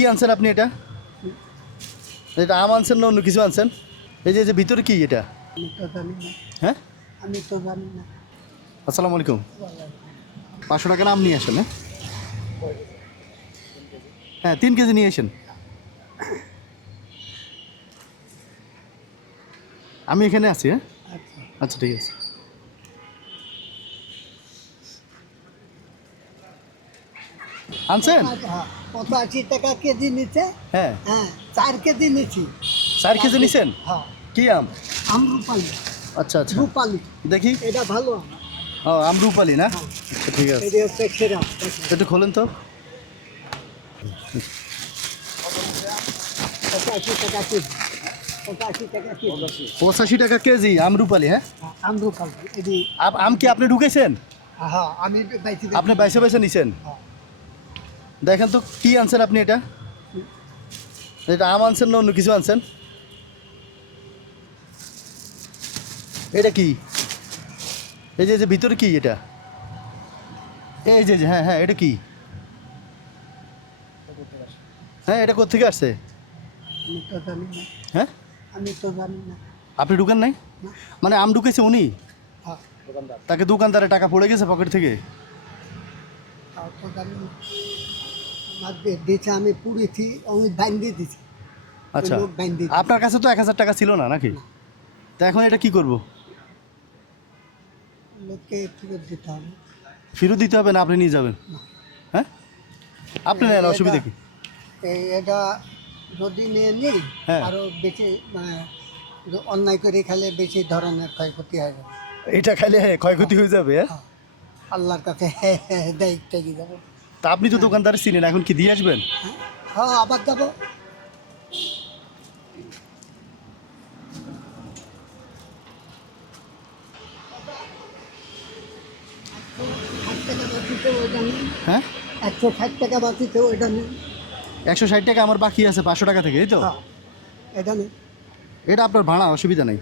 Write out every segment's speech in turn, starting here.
কি আনছেন আপনি? এটা এটা আম আনছেন না অন্য কিছু আনছেন? এই যে ভিতরে কি এটা? আমি তো জানি না। হ্যাঁ, আমি তো জানি না। আসসালামু আলাইকুম। 500 টাকার আম নিয়ে আসেন। হ্যাঁ 3 কেজি নিয়ে আসেন। আমি এখানে আছি। হ্যাঁ আচ্ছা আচ্ছা ঠিক আছে। আনছেন? হ্যাঁ, 85 টাকা কেজি নিচ্ছে। হ্যাঁ হ্যাঁ 4 কেজি নিচ্ছি। 4 কেজি নিছেন? হ্যাঁ কি আম? আমরুপালি। আচ্ছা আচ্ছা রূপালি দেখি। এটা ভালো আম। ও আমরুপালি না? হ্যাঁ। আচ্ছা ঠিক আছে, এটা হচ্ছে সেরা। একটু খোলেন তো। 85 টাকা কেজি। 85 টাকা কেজি। 85 টাকা কেজি আমরুপালি। হ্যাঁ হ্যাঁ, আমরুপালি এটি। আম কি আপনি ঢুকেছেন? হ্যাঁ আমি বাইছি। আপনি বাইসে বাইসে নিছেন? হ্যাঁ। দেখেন তো কি আনছেন আপনি? এটা এটা আম আনছেন না অন্য কিছু আনছেন? এটা কি? এই যে ভিতরে কি এটা? এই যে হ্যাঁ হ্যাঁ এটা কি? হ্যাঁ এটা কোত্থেকে আসছে? আমি তো জানি না। হ্যাঁ আমি তো জানি না। আপনি ঢুকেন নাই? না। মানে আম ঢুকেছে উনি? হ্যাঁ তাকে দোকানদারে টাকা পড়ে গেছে পকেট থেকে? তাও তো জানি না। আমার দিয়েছে আমি পুড়েছি, আমি বাইন দিয়ে দিছি। আচ্ছা লোক বাইন দিয়ে আপনার কাছে তো 1000 টাকা ছিল না নাকি? তা এখন এটা কি করব? লোককে ফেরত দিতে হবে। ফেরত দিতে হবে না আপনি নিয়ে যাবেন? হ্যাঁ আপনি নেন, অসুবিধা কি? এটা যদি নিয়ে নিই হ্যাঁ। আরো বেশি মানে অন্যায় করে খেলে বেশি ধরনের ক্ষয়ক্ষতি হয়ে যাবে। এটা খাইলে ক্ষয়ক্ষতি হয়ে যাবে। হ্যাঁ হ্যাঁ। আল্লাহর কাছে দায়িত্ব দিয়ে যাবো। তা আপনি তো দোকানদার চিনেন, এখন কি দিয়ে আসবেন? হ্যাঁ হ্যাঁ আবার যাবো। হ্যাঁ 160 টাকা বাঁচিতে ওইটা নেই। 160 টাকা আমার বাকি আছে 500 টাকা থেকে, এই তো? হ্যাঁ এটা নেই। এটা আপনার ভাড়া, অসুবিধা নেই।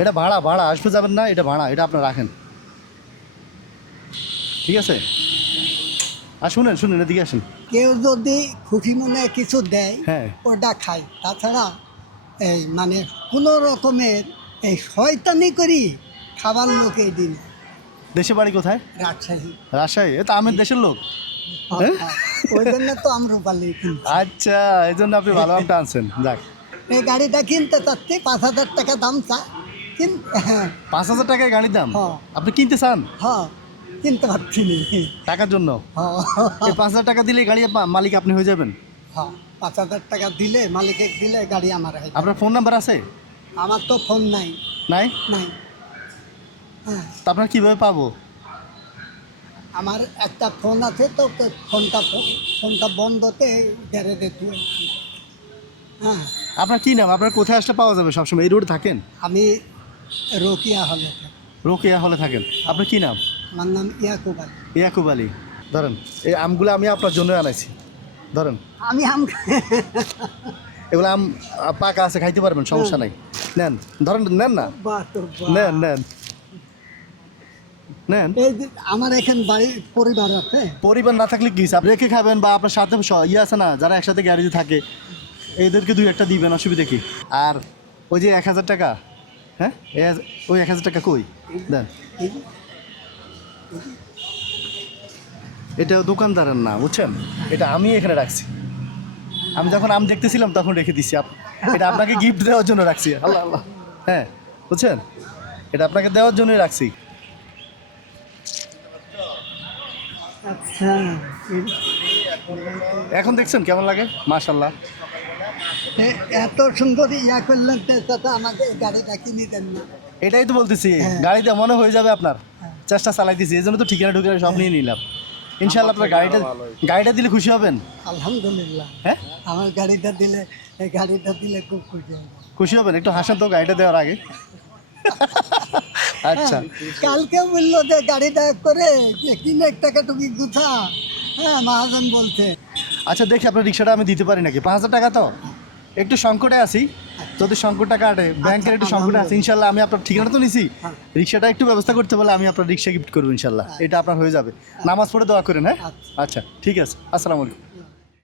এটা ভাড়া ভাড়া আসবে যাবেন না, এটা ভাড়া, এটা আপনার রাখেন। ঠিক আছে আর শুনেন শুনেন এদিকে আসেন। কেউ যদি খুশি মনে কিছু দেয় হ্যাঁ ওটা খাই, তাছাড়া এই মানে কোনো রকমের এই শয়তানি করি খাবার লোক এই দিন দেশে বাড়ি কোথায়? রাজশাহী। রাজশাহী? এ তো আমের দেশের লোক। হ্যাঁ? ওই জন্য তো আমরুপালি কিনছি। আচ্ছা এই জন্য আপনি ভালো আমটা আনছেন। যাক এই গাড়িটা কিনতে চাচ্ছি 5,000 টাকা দাম চা। হ্যাঁ 5000 টাকায় গাড়ির দাম? হ্যাঁ। আপনি কিনতে চান? হ্যাঁ কিনতে পারছি না। টাকার জন্য? হ্যাঁ এই 5000 টাকা দিলে গাড়ি মালিক আপনি হয়ে যাবেন? হ্যাঁ 5,000 টাকা দিলে মালিকে দিলে গাড়ি আমার হয়। আপনার ফোন নাম্বার আছে? আমার তো ফোন নাই। নাই? নাই। হ্যাঁ তা আপনার কীভাবে পাবো? আমার একটা ফোন আছে তো ফোনটা বন্ধতে গ্যারেজে তুই। হ্যাঁ আপনার কী নাম? আপনার কোথায় আসলে পাওয়া যাবে সবসময়? এই রোডে থাকেন? আমি রোকিয়া হলে থাকি। রোকেয়া হলে থাকেন। আপনার কী নাম? আমার নাম ইয়াকুব আলী। ইয়াকুব আলী। ধরেন এই আমগুলো আমি আপনার জন্য আনাইছি, ধরেন। আমি আম এগুলো আম পাকা আছে, খাইতে পারবেন, সমস্যা নাই। নেন ধরেন, নেন না, বাহ তো বাহ। নেন নেন নেন। এই যে আমার এখানে বাড়ি পরিবার আছে। পরিবার না থাকলে কি হিসাব রেখে খাবেন, বা আপনার সাথে ইয়ে আছে না যারা একসাথে গ্যারেজে থাকে, এদেরকে 2-1টা দিবেন, অসুবিধা কি? আর ওই যে 1000 টাকা, হ্যাঁ ওই 1000 টাকা কই দেন? এই যে, এটা দোকানদারের না, বুঝছেন? এটা আমি এখানে রাখছি। আমি যখন আম দেখতেছিলাম তখন রেখে দিছি। এটা আপনাকে গিফট দেওয়ার জন্য রাখছি। আল্লাহ আল্লাহ। হ্যাঁ বুঝছেন, এটা আপনাকে দেওয়ার জন্যই রাখছি। আচ্ছা এখন দেখছেন কেমন লাগে? মাশাআল্লাহ। এত সুন্দর ইয়া করলেন তো আমাকে এই গাড়িটা কিনে দেন না। এটাই তো বলতেছি, হ্যাঁ। গাড়িতে মনে হয়ে যাবে আপনার। হ্যাঁ। চেষ্টা চালাইতেছি, এই জন্য তো ঠিকানা ঢুকে সব নিয়ে নিলাম। ইনশাআল্লাহ আপনার গাড়িটা দিলে খুশি হবেন। আলহামদুলিল্লাহ। হ্যাঁ আমার গাড়িটা দিলে এই গাড়িটা দিলে খুব খুশি হব। খুশি হবেন, একটু হাসেন তো গাড়িটা দেওয়ার আগে। আচ্ছা কালকে বললো যে গাড়িটা করে যে 3 টাকা টুকি গুছা। হ্যাঁ মহাজন বলছে। আচ্ছা দেখি আপনার রিক্সাটা আমি দিতে পারি নাকি? 5000 টাকা তো একটু সংকটে আছি, যদি সংকটটা কাটে, ব্যাংকের একটু সংকটে আছে, ইনশাল্লাহ আমি আপনার ঠিকানা তো নিছি, হ্যাঁ। রিক্সাটা একটু ব্যবস্থা করতে বলে আমি আপনার রিক্সা গিফট করবো ইনশাল্লাহ। এটা আপনার হয়ে যাবে। নামাজ পড়ে দোয়া করেন। হ্যাঁ আচ্ছা। আচ্ছা ঠিক আছে, আসসালামু আলাইকুম।